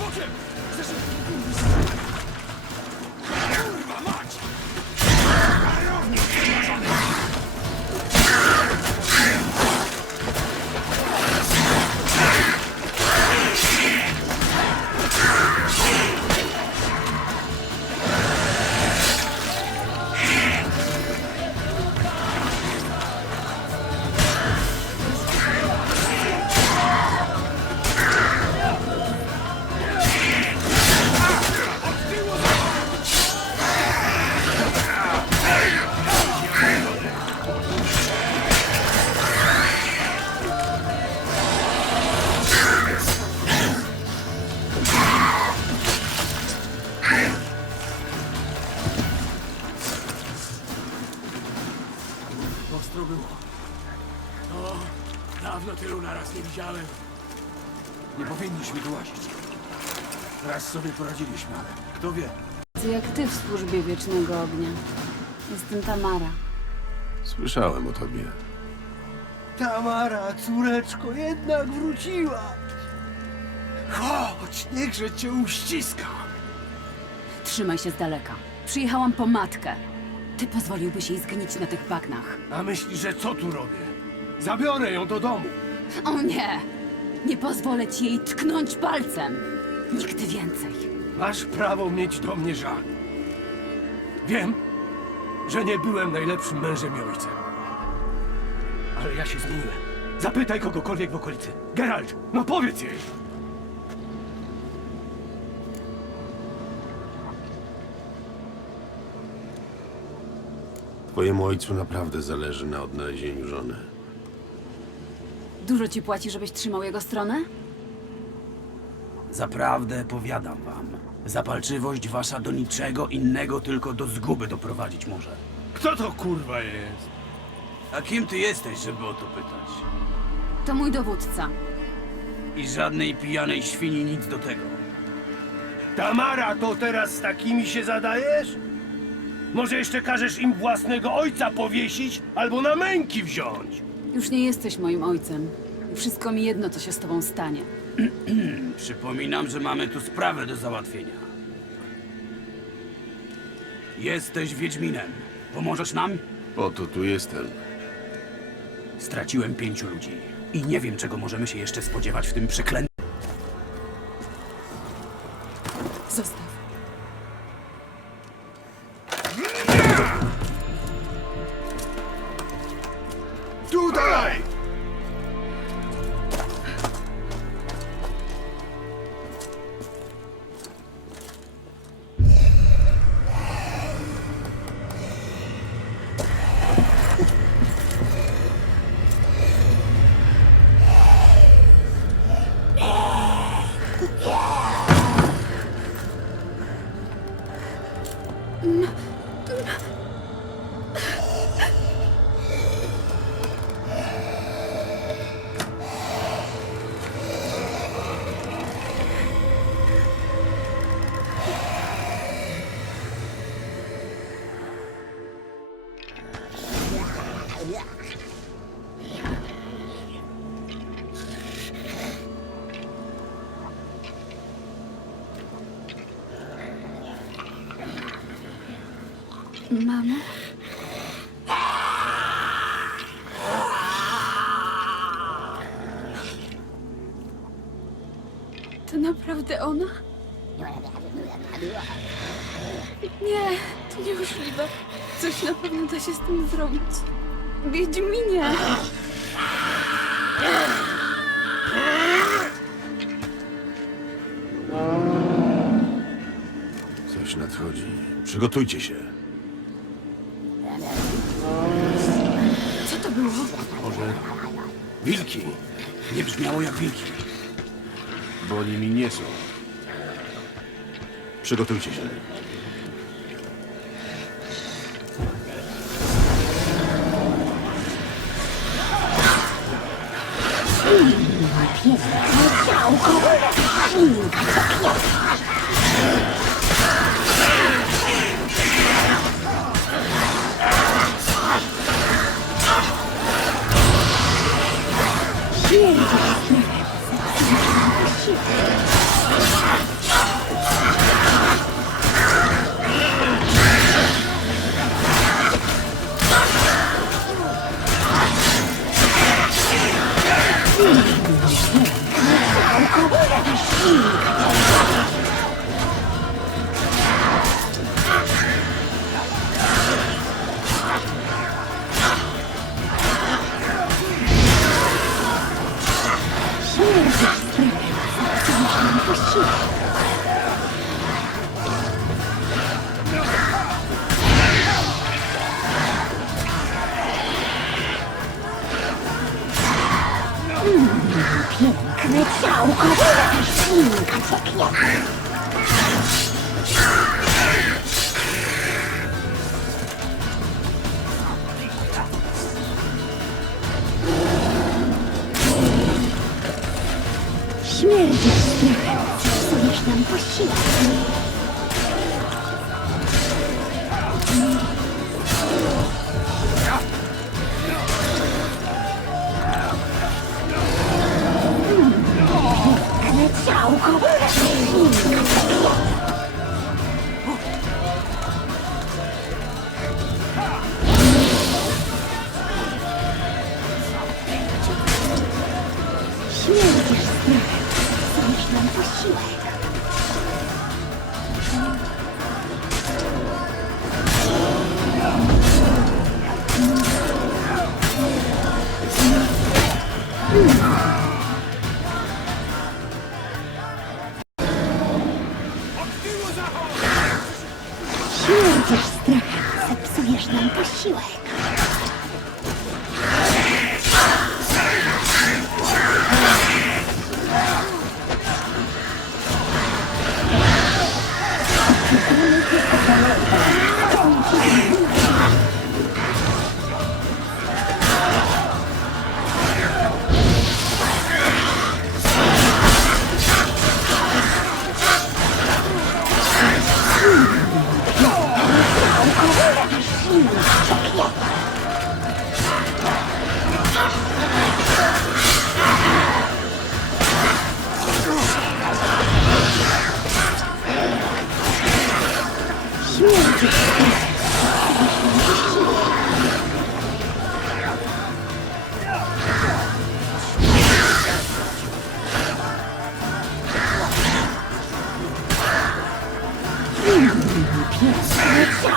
ci dojebie! Bokiem, go było. O, dawno tylu naraz nie widziałem. Nie powinniśmy tu łazić. Raz sobie poradziliśmy, ale kto wie. Jak ty w służbie Wiecznego Ognia. Jestem Tamara. Słyszałem o tobie. Tamara, córeczko, jednak wróciła. Chodź, niechże cię uściska. Trzymaj się z daleka. Przyjechałam po matkę. Ty pozwoliłbyś jej zgnić na tych bagnach. A myślisz, że co tu robię? Zabiorę ją do domu. O nie! Nie pozwolę ci jej tknąć palcem. Nigdy więcej. Masz prawo mieć do mnie żal. Wiem, że nie byłem najlepszym mężem i ojcem. Ale ja się zmieniłem. Zapytaj kogokolwiek w okolicy. Geralt, no powiedz jej! Twojemu ojcu naprawdę zależy na odnalezieniu żony. Dużo ci płaci, żebyś trzymał jego stronę? Zaprawdę powiadam wam, zapalczywość wasza do niczego innego, tylko do zguby doprowadzić może. Kto to kurwa jest? A kim ty jesteś, żeby o to pytać? To mój dowódca. I żadnej pijanej świni nic do tego. Tamara, to teraz z takimi się zadajesz? Może jeszcze każesz im własnego ojca powiesić albo na męki wziąć? Już nie jesteś moim ojcem. Wszystko mi jedno, co się z tobą stanie. Przypominam, że mamy tu sprawę do załatwienia. Jesteś Wiedźminem. Pomożesz nam? Po to tu jestem. Straciłem pięciu ludzi. I nie wiem, czego możemy się jeszcze spodziewać w tym przeklętym. Mamo? To naprawdę ona? Nie, to niemożliwe. Coś na pewno da się z tym zrobić. Wiedźminie! Coś nadchodzi. Przygotujcie się. Nie brzmiało jak wilki. Bo nimi nie są. Przygotujcie się. Naukowo świnka cieknie. Śmierdzi strachem, co nam posiłek. 嗯。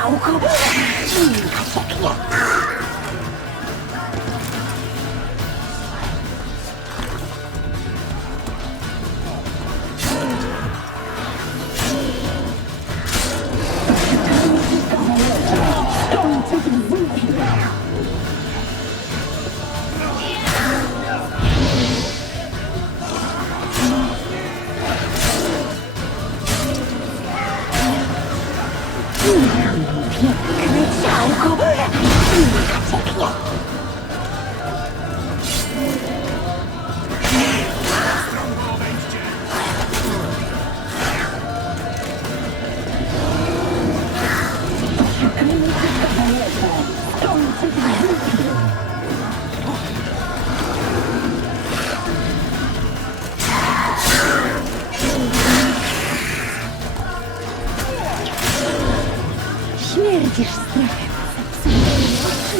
나오고 찌가 잡히냐 Ooh. огня. Смердишь страхом.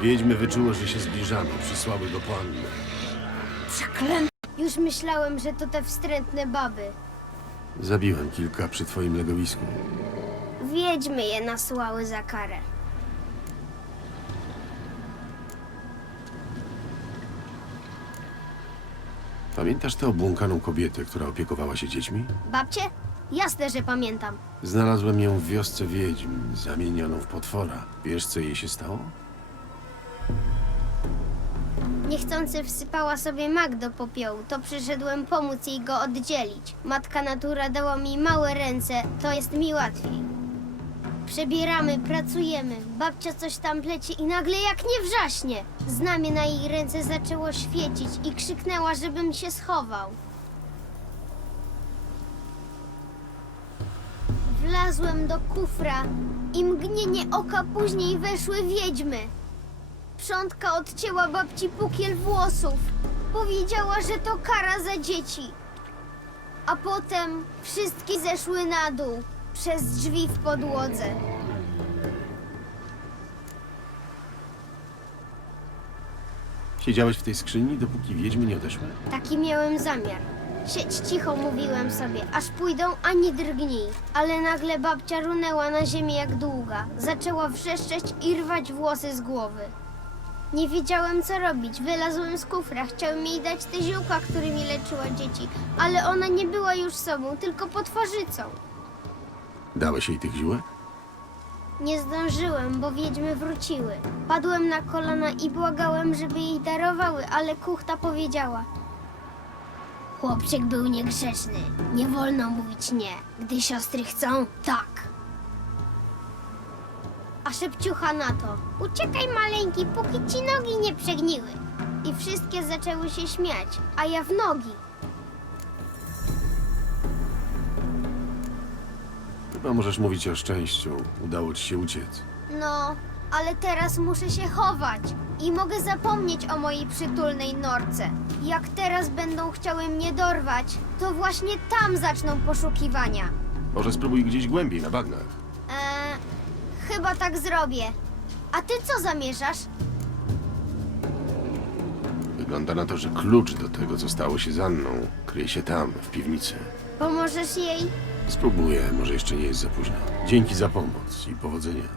Wiedźmy wyczuło, że się zbliżamy. Przysłały go po Annę. Przeklęty. Już myślałem, że to te wstrętne baby. Zabiłem kilka przy twoim legowisku. Wiedźmy je nasłały za karę. Pamiętasz tę obłąkaną kobietę, która opiekowała się dziećmi? Babcie? Jasne, że pamiętam. Znalazłem ją w wiosce wiedźm, zamienioną w potwora. Wiesz, co jej się stało? Niechcący wsypała sobie mak do popiołu, to przyszedłem pomóc jej go oddzielić. Matka natura dała mi małe ręce, to jest mi łatwiej. Przebieramy, pracujemy. Babcia coś tam pleci i nagle jak nie wrzaśnie. Znamie na jej ręce zaczęło świecić i krzyknęła, żebym się schował. Wlazłem do kufra i mgnienie oka później weszły wiedźmy. Sprzątka odcięła babci pukiel włosów. Powiedziała, że to kara za dzieci. A potem wszystkie zeszły na dół przez drzwi w podłodze. Siedziałeś w tej skrzyni, dopóki wiedźmy nie odeszły? Taki miałem zamiar. Siedź cicho, mówiłem sobie, aż pójdą ani drgnij. Ale nagle babcia runęła na ziemię jak długa. Zaczęła wrzeszczeć i rwać włosy z głowy. Nie wiedziałem, co robić. Wylazłem z kufra. Chciałem jej dać te ziółka, którymi leczyła dzieci. Ale ona nie była już sobą, tylko potworzycą. Dałeś jej tych ziółek? Nie zdążyłem, bo wiedźmy wróciły. Padłem na kolana i błagałem, żeby jej darowały, ale kuchta powiedziała. Chłopczyk był niegrzeczny. Nie wolno mówić nie. Gdy siostry chcą, tak. A szepciucha na to. Uciekaj maleńki, póki ci nogi nie przegniły. I wszystkie zaczęły się śmiać, a ja w nogi. Chyba możesz mówić o szczęściu. Udało ci się uciec. No, ale teraz muszę się chować i mogę zapomnieć o mojej przytulnej norce. Jak teraz będą chciały mnie dorwać, to właśnie tam zaczną poszukiwania. Może spróbuj gdzieś głębiej, na bagnach. Chyba tak zrobię. A ty co zamierzasz? Wygląda na to, że klucz do tego, co stało się z Anną, kryje się tam, w piwnicy. Pomożesz jej? Spróbuję, może jeszcze nie jest za późno. Dzięki za pomoc i powodzenia.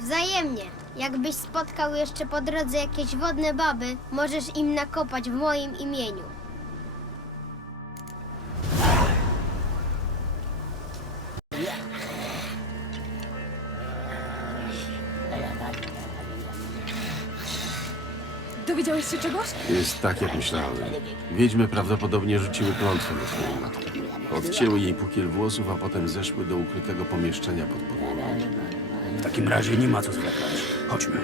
Wzajemnie. Jakbyś spotkał jeszcze po drodze jakieś wodne baby, możesz im nakopać w moim imieniu. Dowiedziałeś się czegoś? Jest tak, jak myślałem. Wiedźmy prawdopodobnie rzuciły klątwę na twoją matkę. Odcięły jej pukiel włosów, a potem zeszły do ukrytego pomieszczenia pod podłogą. W takim razie nie ma co zwlekać. Chodźmy.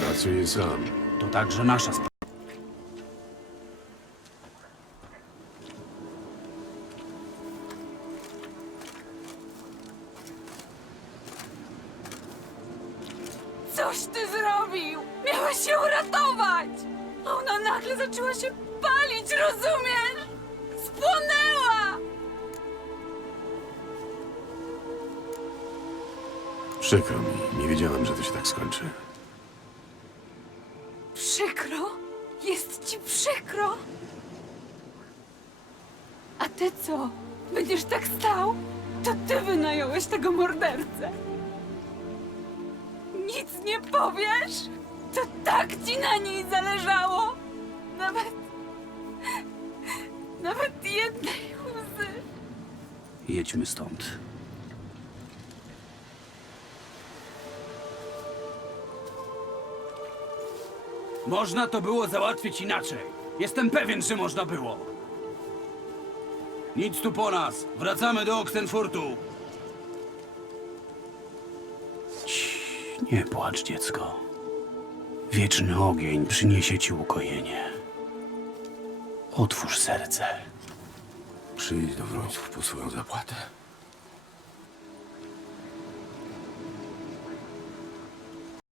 Pracuję sam. To także nasza sprawa. Przykro mi, nie wiedziałem, że to się tak skończy. Przykro? Jest ci przykro? A ty co? Będziesz tak stał? To ty wynająłeś tego mordercę. Nic nie powiesz? To tak ci na niej zależało? Nawet... Nawet jednej łzy. Jedźmy stąd. Można to było załatwić inaczej. Jestem pewien, że można było. Nic tu po nas. Wracamy do Oxenfurtu. Nie płacz, dziecko. Wieczny ogień przyniesie ci ukojenie. Otwórz serce. Przyjdź do Wrońców po swoją zapłatę.